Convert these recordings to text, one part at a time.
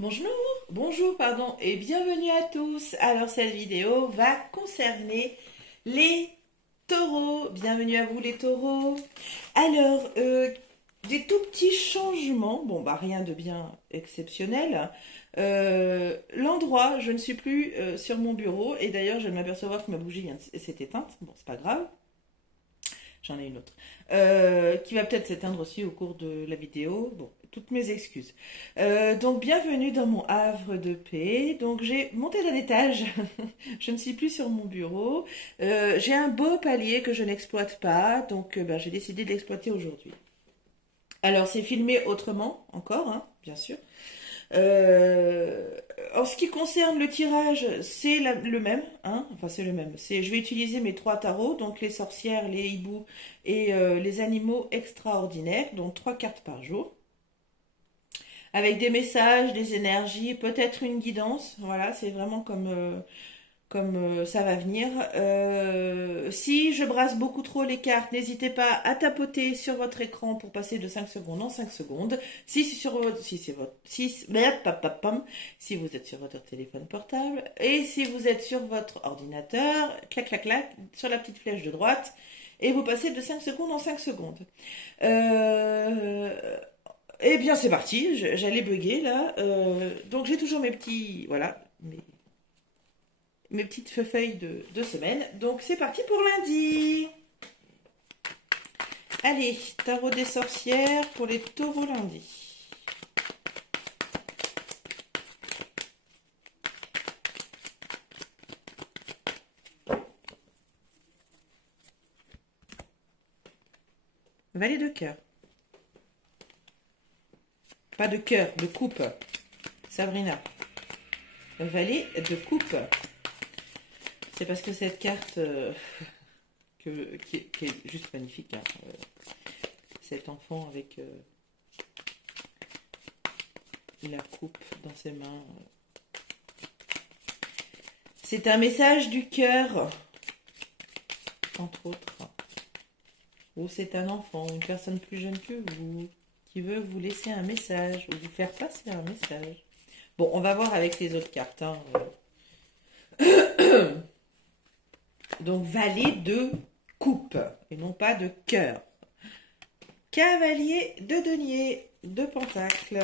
Bonjour, bonjour, pardon, et bienvenue à tous. Alors, cette vidéo va concerner les taureaux. Bienvenue à vous, les taureaux. Alors, des tout petits changements. Bon, bah, rien de bien exceptionnel. L'endroit, je ne suis plus sur mon bureau. Et d'ailleurs, je viens de m'apercevoir que ma bougie s'est éteinte. Bon, c'est pas grave. J'en ai une autre. Qui va peut-être s'éteindre aussi au cours de la vidéo. Bon, toutes mes excuses. Donc, bienvenue dans mon havre de paix. Donc, j'ai monté d'un étage. Je ne suis plus sur mon bureau. J'ai un beau palier que je n'exploite pas. Donc, ben, j'ai décidé de l'exploiter aujourd'hui. Alors, c'est filmé autrement, encore, hein, bien sûr. Euh, En ce qui concerne le tirage, c'est le même, hein, enfin c'est le même. Je vais utiliser mes trois tarots, donc les sorcières, les hiboux et les animaux extraordinaires, donc trois cartes par jour, avec des messages, des énergies, peut-être une guidance. Voilà, c'est vraiment comme ça va venir. Si je brasse beaucoup trop les cartes, n'hésitez pas à tapoter sur votre écran pour passer de 5 secondes en 5 secondes. Si c'est sur votre, si c'est votre, si vous êtes sur votre téléphone portable et si vous êtes sur votre ordinateur, clac clac clac, sur la petite flèche de droite et vous passez de 5 secondes en 5 secondes. Eh bien c'est parti, j'allais bugger là. Donc j'ai toujours mes petits, voilà, mes petites feuilles de semaine. Donc c'est parti pour lundi. Allez, tarot des sorcières pour les taureaux lundi. Valet de cœur. Pas de cœur, de coupe. Sabrina. Valet de coupe. C'est parce que cette carte qui est juste magnifique. Hein. Cet enfant avec la coupe dans ses mains. C'est un message du cœur, entre autres. Ou c'est un enfant, une personne plus jeune que vous, qui veut vous laisser un message, ou vous faire passer un message. Bon, on va voir avec les autres cartes. Hein. Donc, valet de coupe, et non pas de cœur. Cavalier de denier, de pentacle.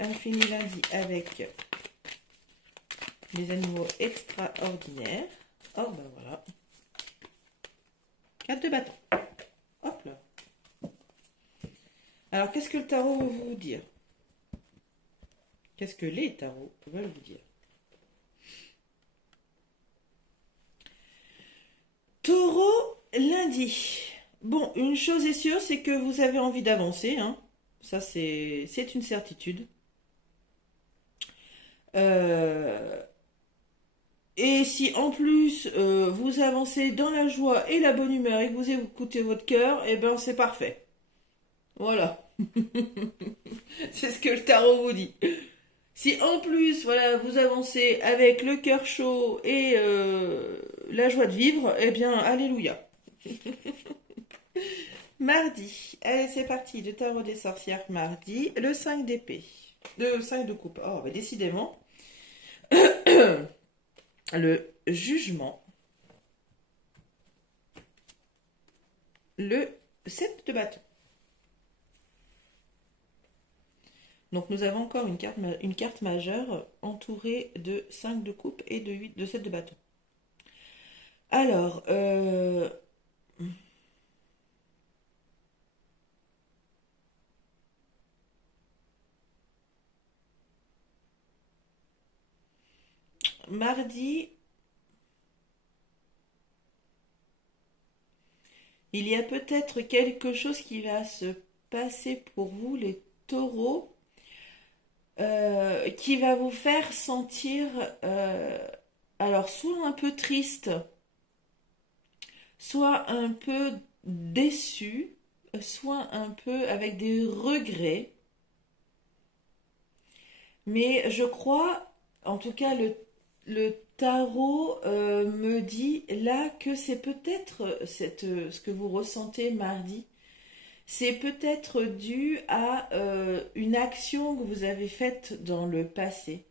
On finit lundi avec les animaux extraordinaires. Oh, ben voilà. 4 de bâton. Hop là. Alors, qu'est-ce que le tarot veut vous dire? Qu'est-ce que les tarots veulent vous dire? Taureau, lundi. Bon, une chose est sûre, c'est que vous avez envie d'avancer. Hein. Ça, c'est une certitude. Et si en plus vous avancez dans la joie et la bonne humeur et que vous écoutez votre cœur, eh ben c'est parfait. Voilà. C'est ce que le tarot vous dit. Si en plus, voilà, vous avancez avec le cœur chaud et la joie de vivre, eh bien, alléluia. Mardi. Allez, c'est parti. Le tarot des sorcières, mardi. Le 5 d'épée. Le 5 de coupe. Oh, bah, décidément. Le jugement. Le 7 de bâton. Donc nous avons encore une carte majeure entourée de 5 de coupe et de 7 de bâton. Alors, mardi, il y a peut-être quelque chose qui va se passer pour vous, les taureaux, qui va vous faire sentir, alors soit un peu triste, soit un peu déçu, soit un peu avec des regrets. Mais je crois, en tout cas le tarot me dit là que c'est peut-être ce que vous ressentez mardi, C'est peut-être dû à une action que vous avez faite dans le passé,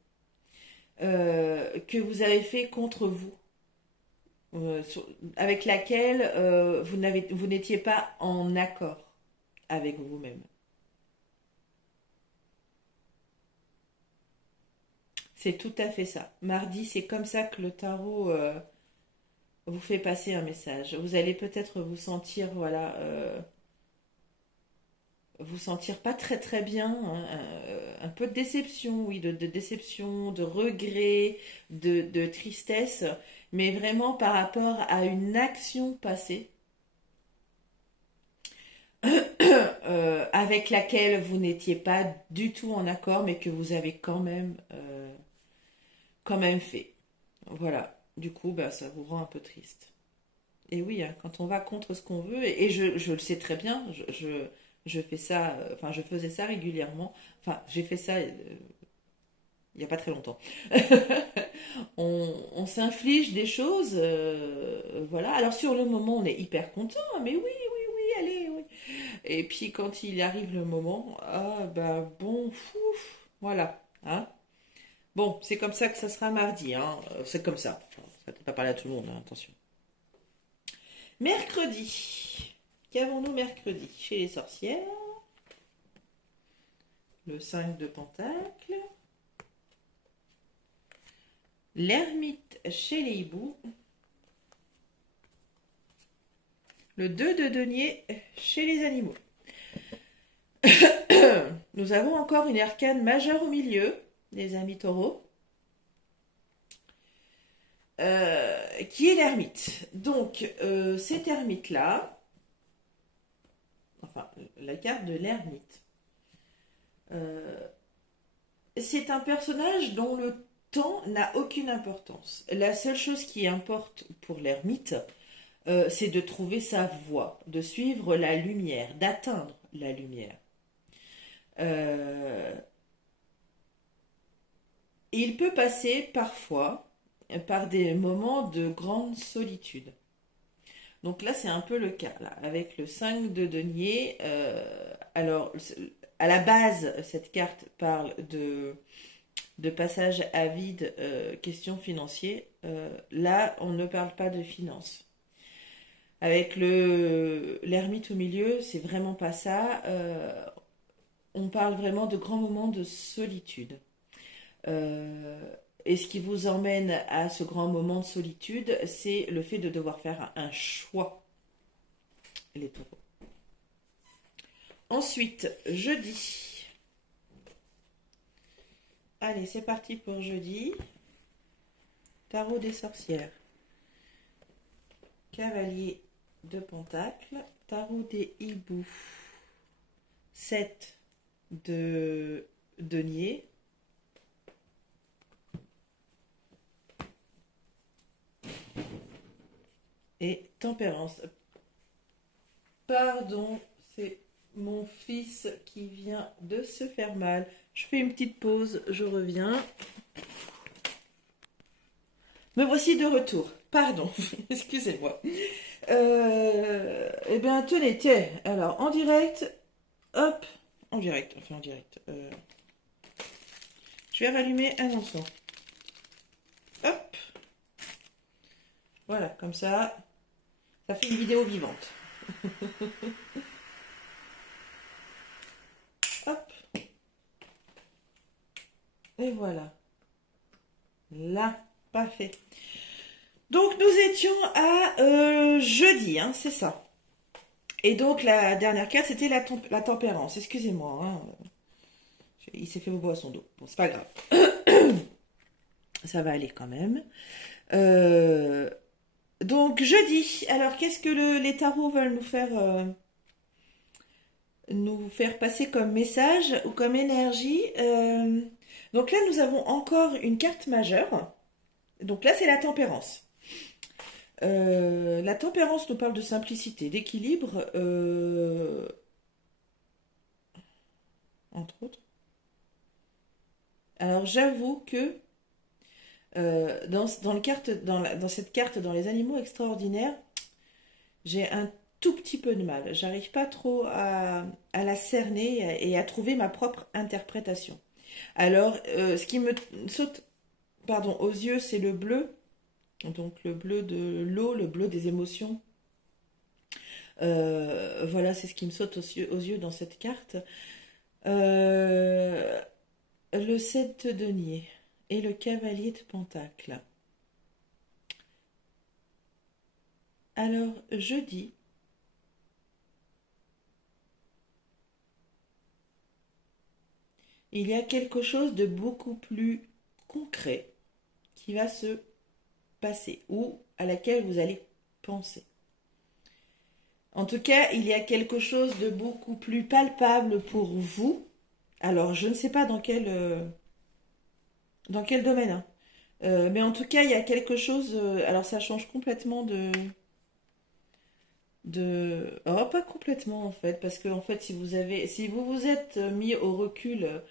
que vous avez fait contre vous, avec laquelle vous n'étiez pas en accord avec vous-même. C'est tout à fait ça. Mardi, c'est comme ça que le tarot vous fait passer un message. Vous allez peut-être vous sentir, voilà, vous sentir pas très très bien, hein, un peu de déception, oui, de déception, de regret, de tristesse, mais vraiment par rapport à une action passée avec laquelle vous n'étiez pas du tout en accord, mais que vous avez quand même fait. Voilà. Du coup, bah, ça vous rend un peu triste. Et oui, hein, quand on va contre ce qu'on veut, et je le sais très bien, je fais ça, enfin, je faisais ça régulièrement. Enfin, j'ai fait ça il n'y a pas très longtemps. On s'inflige des choses, voilà. Alors, sur le moment, on est hyper content, mais oui, oui, oui, allez, oui. Et puis, quand il arrive le moment, ah, bah, bon, fouf, voilà, hein. Bon, c'est comme ça que ça sera mardi, hein. C'est comme ça. Enfin, ça ne peut pas parler à tout le monde, hein, attention. Mercredi. Qu'avons-nous mercredi chez les sorcières? Le 5 de Pentacle. L'ermite chez les hiboux. Le 2 de denier chez les animaux. Nous avons encore une arcane majeure au milieu, les amis taureaux. Qui est l'ermite. Donc, cet ermite-là, enfin, la carte de l'ermite, c'est un personnage dont le temps n'a aucune importance. La seule chose qui importe pour l'ermite, c'est de trouver sa voie, de suivre la lumière, d'atteindre la lumière. Il peut passer parfois par des moments de grande solitude. Donc là, c'est un peu le cas, là, avec le 5 de denier. Alors, à la base, cette carte parle de passage à vide, question financière. Là, on ne parle pas de finances. Avec l'ermite au milieu, c'est vraiment pas ça. On parle vraiment de grands moments de solitude. Et ce qui vous emmène à ce grand moment de solitude, c'est le fait de devoir faire un choix, les taureaux. Ensuite, jeudi. Allez, c'est parti pour jeudi. Tarot des sorcières. Cavalier de Pentacle. Tarot des hiboux. 7 de denier. Et tempérance. Pardon, c'est mon fils qui vient de se faire mal. Je fais une petite pause, je reviens. Me voici de retour. Pardon, excusez-moi. Eh bien, tenez, tiens. Alors, en direct, hop, en direct, enfin en direct. Je vais rallumer un encens. Hop. Voilà, comme ça fait une vidéo vivante. Hop. Et voilà. Là, parfait. Donc, nous étions à jeudi, hein, c'est ça. Et donc, la dernière carte, c'était la tempérance. Excusez-moi. Hein. Il s'est fait bobo à son dos. Bon, c'est pas grave. Ça va aller quand même. Donc, jeudi. Alors, qu'est-ce que les tarots veulent nous faire passer comme message ou comme énergie? Donc là, nous avons encore une carte majeure. Donc là, c'est la tempérance. La tempérance nous parle de simplicité, d'équilibre, entre autres. Alors, j'avoue que dans cette carte, dans les animaux extraordinaires, j'ai un tout petit peu de mal. J'arrive pas trop à la cerner et à trouver ma propre interprétation. Alors, ce qui me saute, pardon, aux yeux, c'est le bleu. Donc le bleu de l'eau, le bleu des émotions. Voilà, c'est ce qui me saute aux yeux dans cette carte. Euh, le 7 de denier et le cavalier de pentacle. Alors, je dis, il y a quelque chose de beaucoup plus concret qui va se passer ou à laquelle vous allez penser. En tout cas, il y a quelque chose de beaucoup plus palpable pour vous. Alors, je ne sais pas dans quel domaine, hein. Mais en tout cas, il y a quelque chose. Alors, ça change complètement oh, pas complètement en fait, parce que en fait, si vous vous êtes mis au recul,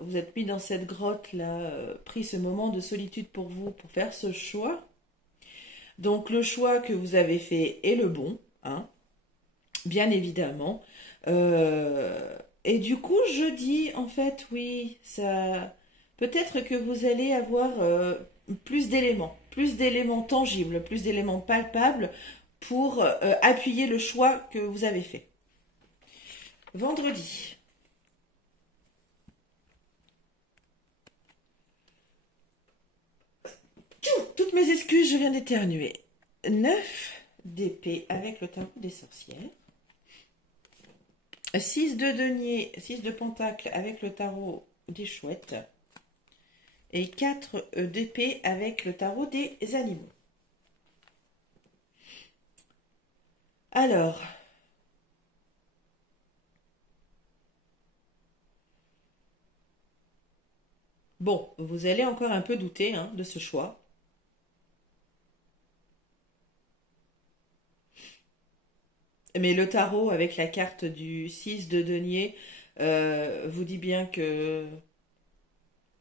vous êtes mis dans cette grotte là, pris ce moment de solitude pour vous, pour faire ce choix. Donc, le choix que vous avez fait est le bon, hein, bien évidemment. Et du coup, je dis en fait, oui, ça. Peut-être que vous allez avoir plus d'éléments tangibles, plus d'éléments palpables pour appuyer le choix que vous avez fait. Vendredi. Toutes mes excuses, je viens d'éternuer. 9 d'épée avec le tarot des sorcières. 6 de denier, 6 de pentacle avec le tarot des chouettes. Et 4 d'épée avec le tarot des animaux. Alors, bon, vous allez encore un peu douter hein, de ce choix. Mais le tarot avec la carte du 6 de denier vous dit bien que...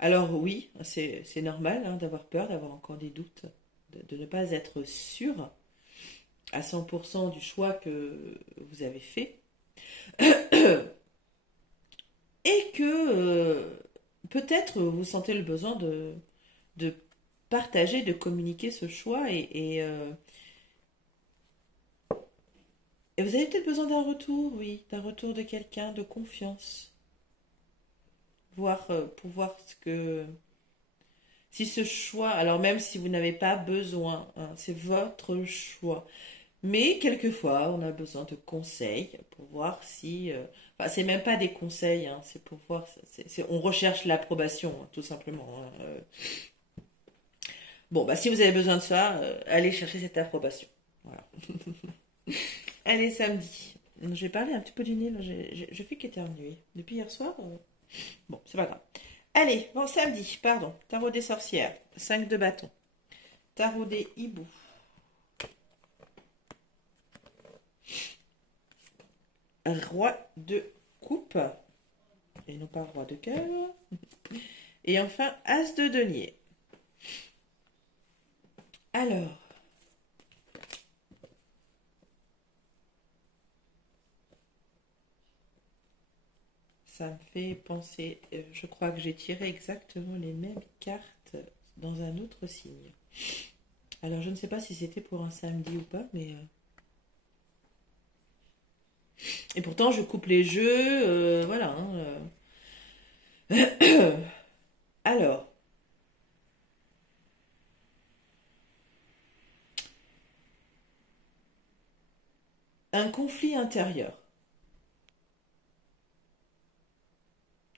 Alors oui, c'est normal hein, d'avoir peur, d'avoir encore des doutes, de ne pas être sûr à 100% du choix que vous avez fait. Et que peut-être vous sentez le besoin de partager, de communiquer ce choix et vous avez peut-être besoin d'un retour, oui, d'un retour de quelqu'un de confiance. Pour voir ce que... Si ce choix, alors même si vous n'avez pas besoin, hein, c'est votre choix. Mais quelquefois, on a besoin de conseils pour voir si... enfin, c'est même pas des conseils, hein, c'est pour voir... on recherche l'approbation, hein, tout simplement. Hein, Bon, bah si vous avez besoin de ça, allez chercher cette approbation. Voilà. Allez, samedi. Je vais parler un petit peu du nez, là. Je fais qu'éternuer. Depuis hier soir, bon, c'est pas grave. Allez, bon, samedi, pardon. Tarot des sorcières. 5 de bâton. Tarot des hiboux. Roi de coupe. Et non pas roi de cœur. Et enfin, as de denier. Alors. Ça me fait penser, je crois que j'ai tiré exactement les mêmes cartes dans un autre signe. Alors je ne sais pas si c'était pour un samedi ou pas, mais... Et pourtant je coupe les jeux, voilà. Hein. Alors... Un conflit intérieur.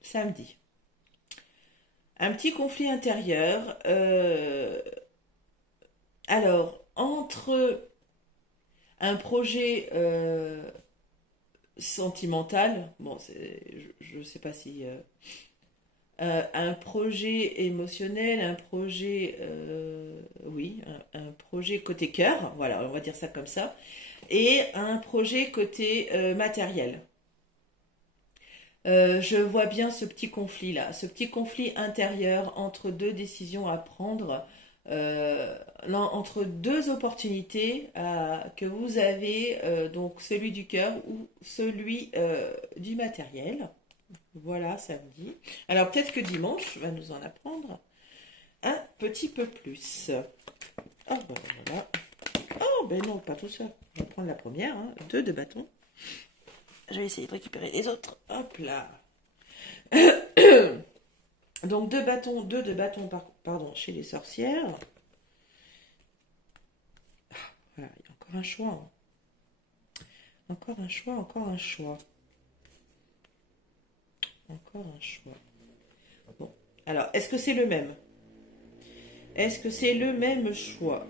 Samedi. Un petit conflit intérieur. Alors, entre un projet sentimental, bon, je ne sais pas si... un projet émotionnel, un projet... oui, un projet côté cœur, voilà, on va dire ça comme ça, et un projet côté matériel. Je vois bien ce petit conflit-là, ce petit conflit intérieur entre deux décisions à prendre non, entre deux opportunités que vous avez, donc celui du cœur ou celui du matériel. Voilà, samedi. Alors peut-être que dimanche va nous en apprendre un petit peu plus. Oh, ben voilà. Oh, ben non, pas tout ça. On va prendre la première, hein, 2 de bâton. Je vais essayer de récupérer les autres. Hop là. Donc 2 de bâton, pardon, chez les sorcières. Voilà, il y a encore un choix. Hein. Encore un choix, encore un choix. Encore un choix. Bon, alors, est-ce que c'est le même? Est-ce que c'est le même choix?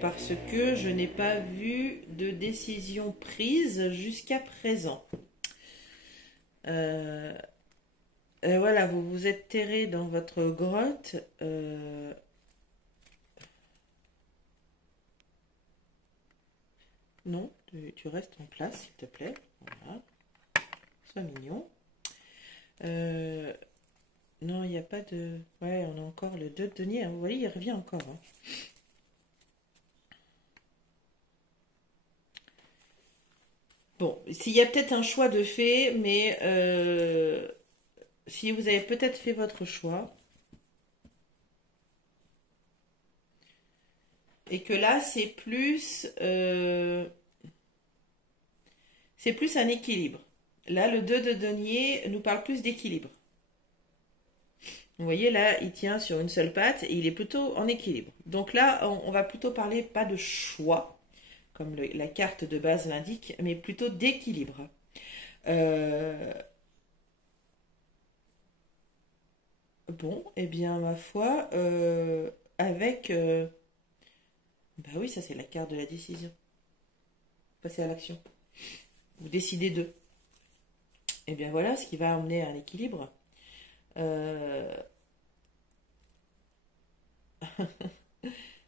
Parce que je n'ai pas vu de décision prise jusqu'à présent. Voilà, vous vous êtes terré dans votre grotte. Non, tu restes en place, s'il te plaît. Voilà. Sois mignon. Non, il n'y a pas de... Ouais, on a encore le 2 de denier. Hein. Vous voyez, il revient encore. Hein. Bon, s'il y a peut-être un choix de fait, mais si vous avez peut-être fait votre choix, et que là, c'est plus un équilibre. Là, le 2 de denier nous parle plus d'équilibre. Vous voyez, là, il tient sur une seule patte et il est plutôt en équilibre. Donc là, on va plutôt parler pas de choix, comme la carte de base l'indique, mais plutôt d'équilibre. Bon, eh bien, ma foi, avec... bah oui, ça c'est la carte de la décision. Passer à l'action. Vous décidez d'eux. Eh bien voilà, ce qui va emmener à un équilibre.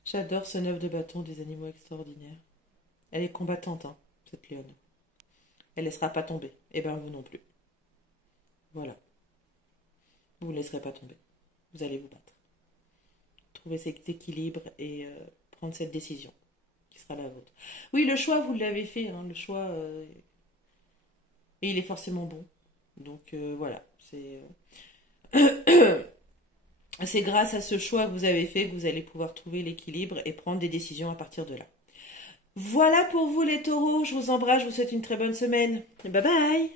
J'adore ce 9 de bâton des animaux extraordinaires. Elle est combattante, hein, cette lionne. Elle ne laissera pas tomber. Et bien vous non plus. Voilà. Vous ne laisserez pas tomber. Vous allez vous battre. Trouver cet équilibre et prendre cette décision qui sera la vôtre. Oui, le choix, vous l'avez fait. Hein, le choix, et il est forcément bon. Donc voilà. C'est grâce à ce choix que vous avez fait que vous allez pouvoir trouver l'équilibre et prendre des décisions à partir de là. Voilà pour vous les taureaux. Je vous embrasse. Je vous souhaite une très bonne semaine. Bye bye.